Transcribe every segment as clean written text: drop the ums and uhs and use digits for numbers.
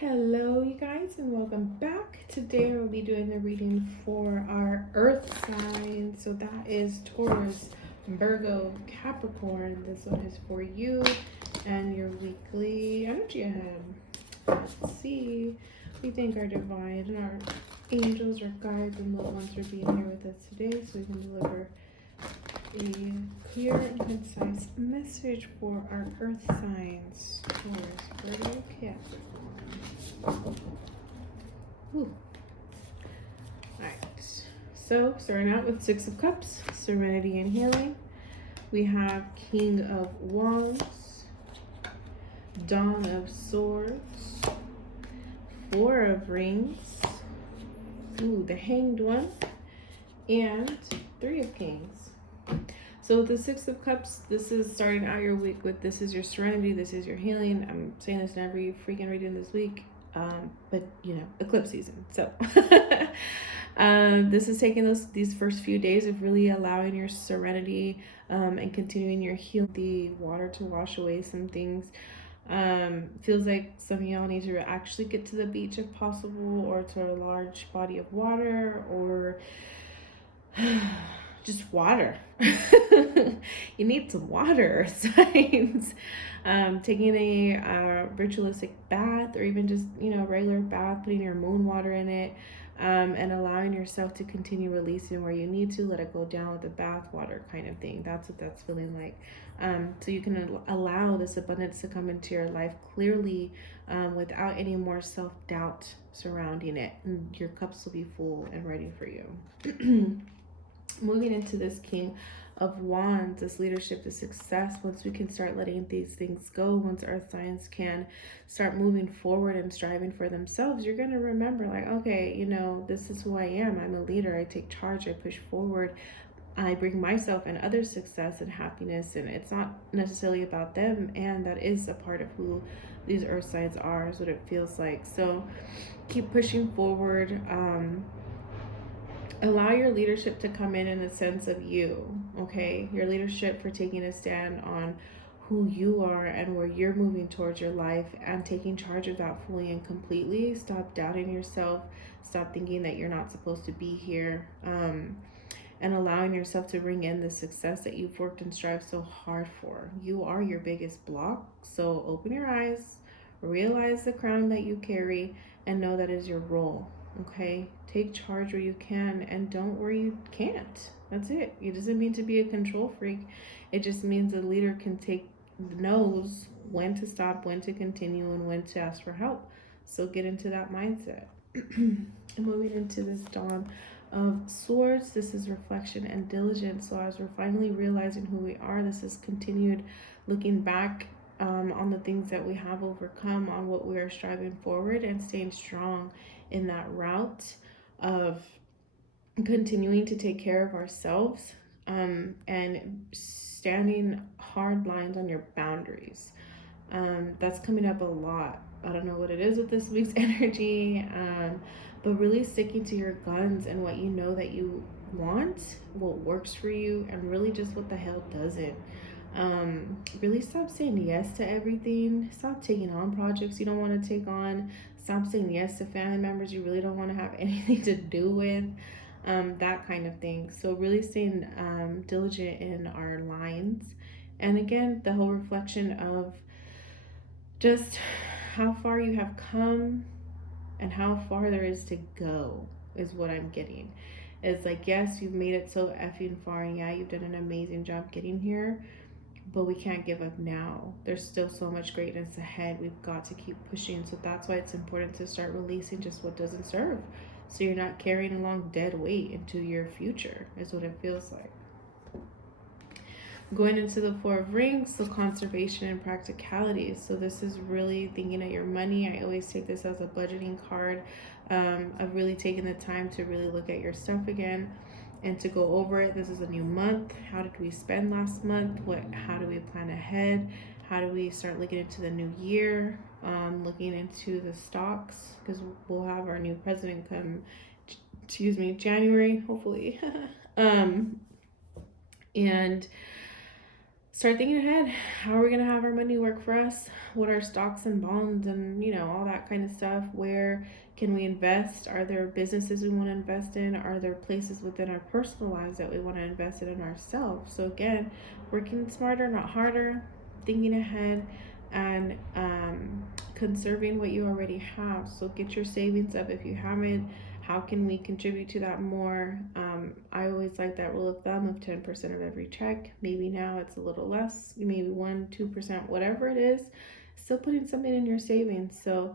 Hello, you guys, and welcome back. Today we'll be doing the reading for our earth sign. So that is Taurus, Virgo, Capricorn. This one is for you and your weekly energy ahead. Let's see. We thank our divine and our angels, our guides, and loved ones for being here with us today so we can deliver a clear and concise message for our earth signs. Taurus, Virgo, Capricorn. Alright, so starting out with Six of Cups, Serenity and Healing. We have King of Wands, Dawn of Swords, Four of Rings, the Hanged One, and Three of Kings. So the Six of Cups, this is starting out your week with this is your serenity, this is your healing. I'm saying this in every freaking reading this week, but you know, eclipse season. So this is taking these first few days of really allowing your serenity and continuing your heal, the water to wash away some things. Feels like some of y'all need to actually get to the beach if possible, or to a large body of water, or just water. You need some water signs. Taking a ritualistic bath, or even just regular bath, putting your moon water in it, and allowing yourself to continue releasing where you need to. Let it go down with the bath water kind of thing. That's what that's feeling like. So you can allow this abundance to come into your life clearly, without any more self-doubt surrounding it, and your cups will be full and ready for you. Moving into this King of Wands, this leadership, this success, once we can start letting these things go, once earth signs can start moving forward and striving for themselves, you're going to remember, like, okay, this is who I am. I'm a leader. I take charge. I push forward. I bring myself and others success and happiness, and it's not necessarily about them, and that is a part of who these earth signs are, is what it feels like. So keep pushing forward. Allow your leadership to come in a sense of you, okay? Your leadership for taking a stand on who you are and where you're moving towards your life, and taking charge of that fully and completely. Stop doubting yourself. Stop thinking that you're not supposed to be here, and allowing yourself to bring in the success that you've worked and strived so hard for. You are your biggest block, so open your eyes, realize the crown that you carry, and know that is your role. Okay, take charge where you can, and don't where you can't. That's it. It doesn't mean to be a control freak. It just means a leader knows when to stop, when to continue, and when to ask for help. So get into that mindset. And moving into this Dawn of Swords, this is reflection and diligence. So as we're finally realizing who we are, this is continued looking back on the things that we have overcome, on what we are striving forward, and staying strong in that route of continuing to take care of ourselves, and standing hard lines on your boundaries. That's coming up a lot. I don't know what it is with this week's energy, but really sticking to your guns and what you know that you want, what works for you, and really just what the hell doesn't. Really stop saying yes to everything. Stop taking on projects you don't want to take on. Stop saying yes to family members you really don't want to have anything to do with. That kind of thing. So really staying diligent in our lines. And again, the whole reflection of just how far you have come and how far there is to go is what I'm getting. It's like, yes, you've made it so effing far, and yeah, you've done an amazing job getting here, but we can't give up now. There's still so much greatness ahead. We've got to keep pushing. So that's why it's important to start releasing just what doesn't serve, so you're not carrying along dead weight into your future, is what it feels like. Going into the Four of Rings, so conservation and practicality. So this is really thinking of your money. I always take this as a budgeting card, of really taking the time to really look at your stuff again and to go over it. This is a new month. How did we spend last month? How do we plan ahead? How do we start looking into the new year? Looking into the stocks, because we'll have our new president come, January, hopefully. And start thinking ahead. How are we going to have our money work for us? What are stocks and bonds and, all that kind of stuff? Where can we invest? Are there businesses we want to invest in? Are there places within our personal lives that we want to invest in ourselves? So again, working smarter, not harder, thinking ahead, and conserving what you already have. So get your savings up if you haven't. How can we contribute to that more? I always like that rule of thumb of 10% of every check. Maybe now it's a little less, maybe 1-2%, whatever it is, still putting something in your savings. So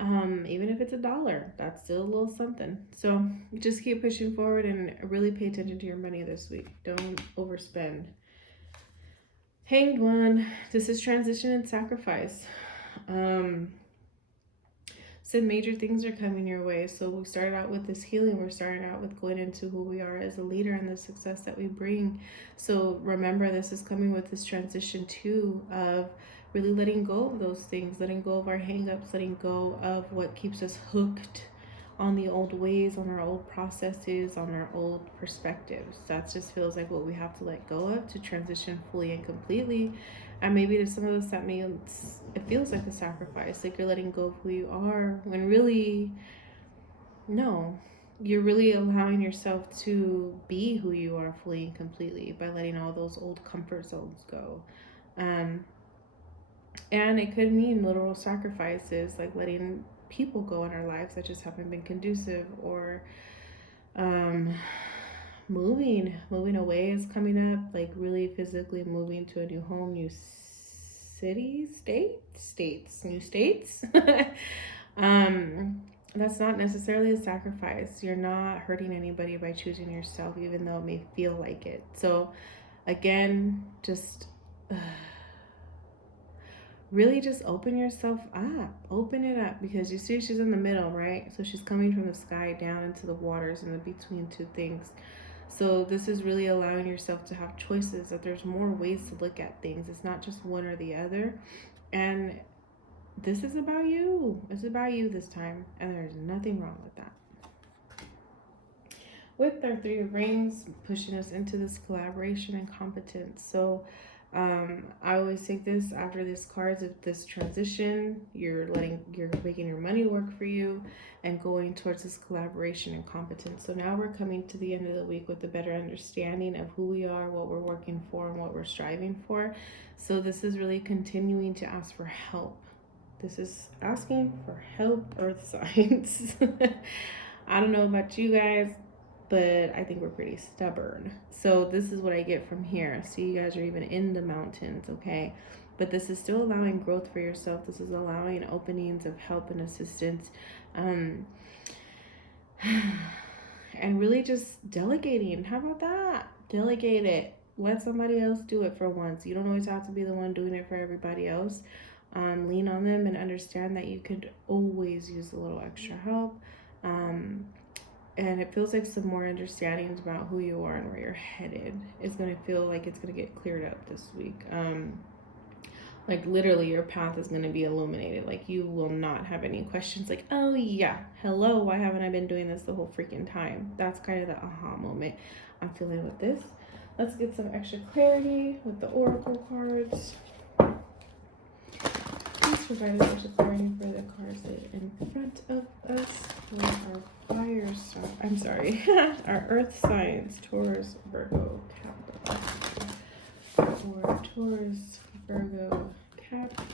even if it's $1, that's still a little something. So just keep pushing forward and really pay attention to your money this week. Don't overspend. Hanged One, this is transition and sacrifice. Some major things are coming your way. So we started out with this healing. We're starting out with going into who we are as a leader and the success that we bring. So remember, this is coming with this transition too of really letting go of those things, letting go of our hang-ups, letting go of what keeps us hooked on the old ways, on our old processes, on our old perspectives. That just feels like what we have to let go of to transition fully and completely. And maybe to some of us that means it feels like a sacrifice, like you're letting go of who you are, when really, no, you're really allowing yourself to be who you are fully and completely by letting all those old comfort zones go. And it could mean literal sacrifices, like letting people go in our lives that just haven't been conducive, or moving away is coming up, like really physically moving to a new home, new city, new states. That's not necessarily a sacrifice. You're not hurting anybody by choosing yourself, even though it may feel like it. So again, just really just open yourself up. Open it up, because you see she's in the middle, right? So she's coming from the sky down into the waters in the between two things. So this is really allowing yourself to have choices, that there's more ways to look at things. It's not just one or the other. And this is about you. It's about you this time. And there's nothing wrong with that. With our Three of Rings, pushing us into this collaboration and competence. So I always take this after this cards of this transition. You're making your money work for you and going towards this collaboration and competence. So now we're coming to the end of the week with a better understanding of who we are, what we're working for, and what we're striving for. So this is really continuing to ask for help. This is asking for help, earth signs. I don't know about you guys, but I think we're pretty stubborn. So this is what I get from here. So you guys are even in the mountains, okay? But this is still allowing growth for yourself. This is allowing openings of help and assistance. And really just delegating. How about that? Delegate it. Let somebody else do it for once. You don't always have to be the one doing it for everybody else. Lean on them and understand that you could always use a little extra help. And it feels like some more understandings about who you are and where you're headed is going to feel like it's going to get cleared up this week. Like literally your path is going to be illuminated. Like you will not have any questions like, oh yeah, hello, why haven't I been doing this the whole freaking time? That's kind of the aha moment I'm feeling with this. Let's get some extra clarity with the oracle cards. Please provide us extra clarity for the cards that are in front of us for our fire sign. I'm sorry, our earth signs: Taurus, Virgo, Capricorn. For Taurus, Virgo, Capricorn.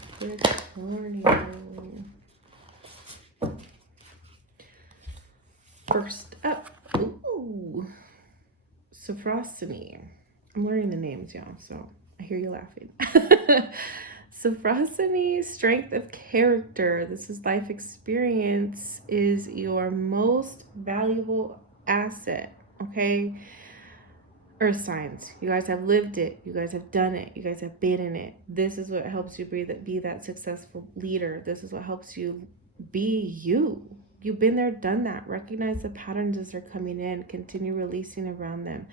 First up, ooh, Sophrosyne. I'm learning the names, y'all, so I hear you laughing. Sophrosyne, strength of character. This is life experience is your most valuable asset, okay? Earth signs. You guys have lived it. You guys have done it. You guys have been in it. This is what helps you be that successful leader. This is what helps you be you. You've been there, done that. Recognize the patterns as they're coming in. Continue releasing around them.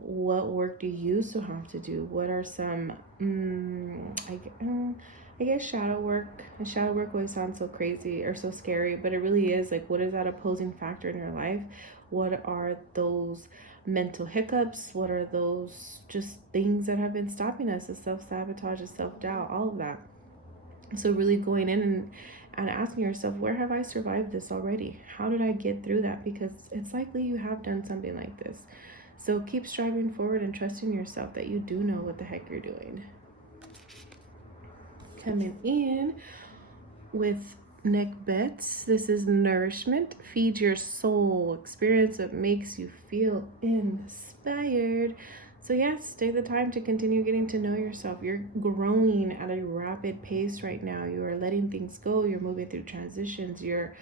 What work do you still have to do? What are some, I guess shadow work. And shadow work always sounds so crazy or so scary, but it really is. Like, what is that opposing factor in your life? What are those mental hiccups? What are those just things that have been stopping us? The self-sabotage, the self-doubt, all of that. So really going in and asking yourself, where have I survived this already? How did I get through that? Because it's likely you have done something like this. So keep striving forward and trusting yourself that you do know what the heck you're doing. Coming in with neck bets. This is nourishment. Feed your soul. Experience what makes you feel inspired. So yes, take the time to continue getting to know yourself. You're growing at a rapid pace right now. You are letting things go. You're moving through transitions. You're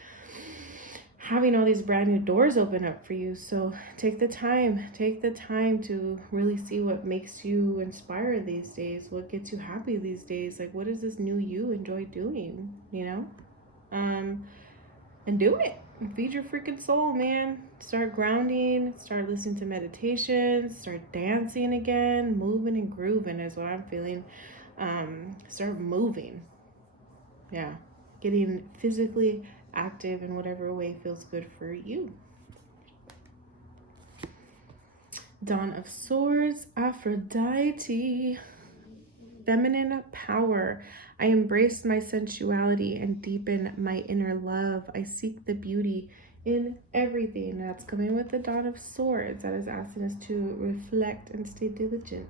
having all these brand new doors open up for you. So take the time to really see what makes you inspired these days, what gets you happy these days. Like, what does this new you enjoy doing, you know? And do it. Feed your freaking soul, man. Start grounding, start listening to meditations, start dancing again. Moving and grooving is what I'm feeling. Start moving. Yeah, getting physically active in whatever way feels good for you. Dawn of Swords, Aphrodite, feminine power. I embrace my sensuality and deepen my inner love. I seek the beauty in everything. That's coming with the Dawn of Swords. That is asking us to reflect and stay diligent.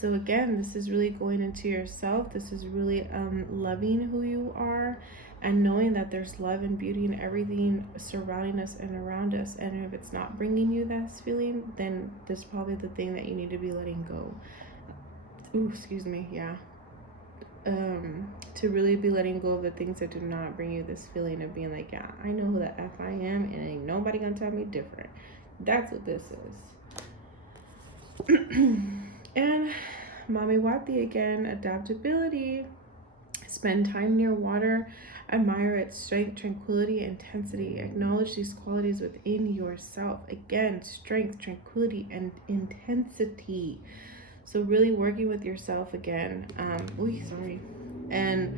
So again, this is really going into yourself. This is really loving who you are and knowing that there's love and beauty in everything surrounding us and around us. And if it's not bringing you that feeling, then this is probably the thing that you need to be letting go. Ooh, excuse me. Yeah. To really be letting go of the things that do not bring you this feeling of being like, yeah, I know who the F I am and ain't nobody gonna tell me different. That's what this is. And Mami Wati again, adaptability. Spend time near water. Admire its strength, tranquility, intensity. Acknowledge these qualities within yourself. Again, strength, tranquility, and intensity. So really working with yourself again. And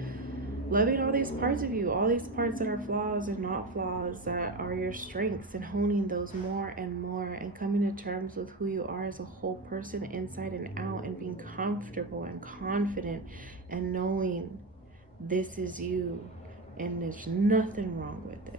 loving all these parts of you, all these parts that are flaws and not flaws, that are your strengths, and honing those more and more, and coming to terms with who you are as a whole person, inside and out, and being comfortable and confident and knowing this is you and there's nothing wrong with it.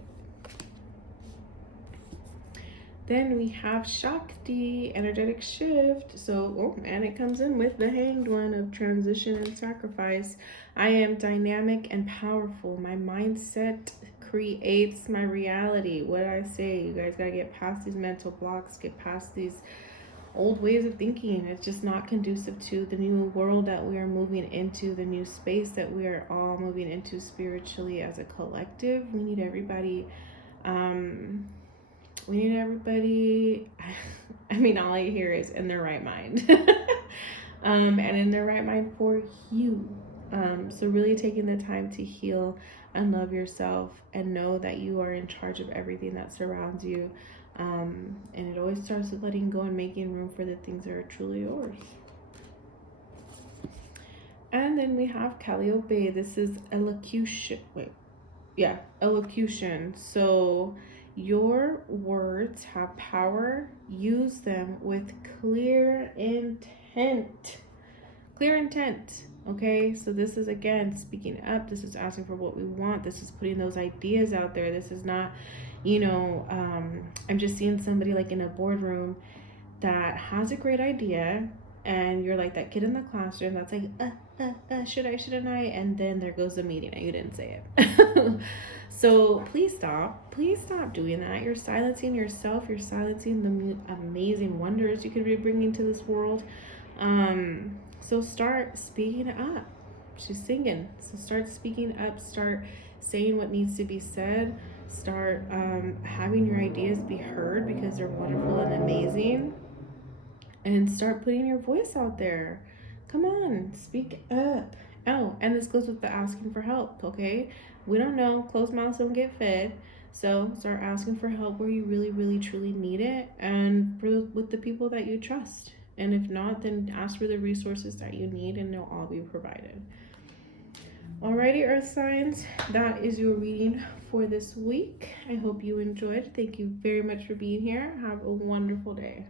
Then we have Shakti, energetic shift. So, and it comes in with the Hanged One of transition and sacrifice. I am dynamic and powerful. My mindset creates my reality. What did I say? You guys gotta get past these mental blocks, get past these old ways of thinking. It's just not conducive to the new world that we are moving into, the new space that we are all moving into spiritually as a collective. We need everybody, I mean, all I hear is in their right mind. And in their right mind for you. So really taking the time to heal and love yourself and know that you are in charge of everything that surrounds you. And it always starts with letting go and making room for the things that are truly yours. And then we have Calliope. This is elocution. Elocution. So your words have power. Use them with clear intent. Clear intent. Okay, so this is again speaking up. This is asking for what we want. This is putting those ideas out there. This is not, I'm just seeing somebody like in a boardroom that has a great idea, and you're like that kid in the classroom that's like, should I, shouldn't I? And then there goes the meeting and you didn't say it. So please stop doing that. You're silencing yourself. You're silencing the amazing wonders you could be bringing to this world. So start speaking up. She's singing. So start speaking up. Start saying what needs to be said. Start having your ideas be heard because they're wonderful and amazing. And start putting your voice out there. Come on, speak up. Oh, and this goes with the asking for help, okay? We don't know. Closed mouths don't get fed. So start asking for help where you really, really, truly need it, and with the people that you trust. And if not, then ask for the resources that you need, and they'll all be provided. Alrighty, Earth signs, that is your reading for this week. I hope you enjoyed. Thank you very much for being here. Have a wonderful day.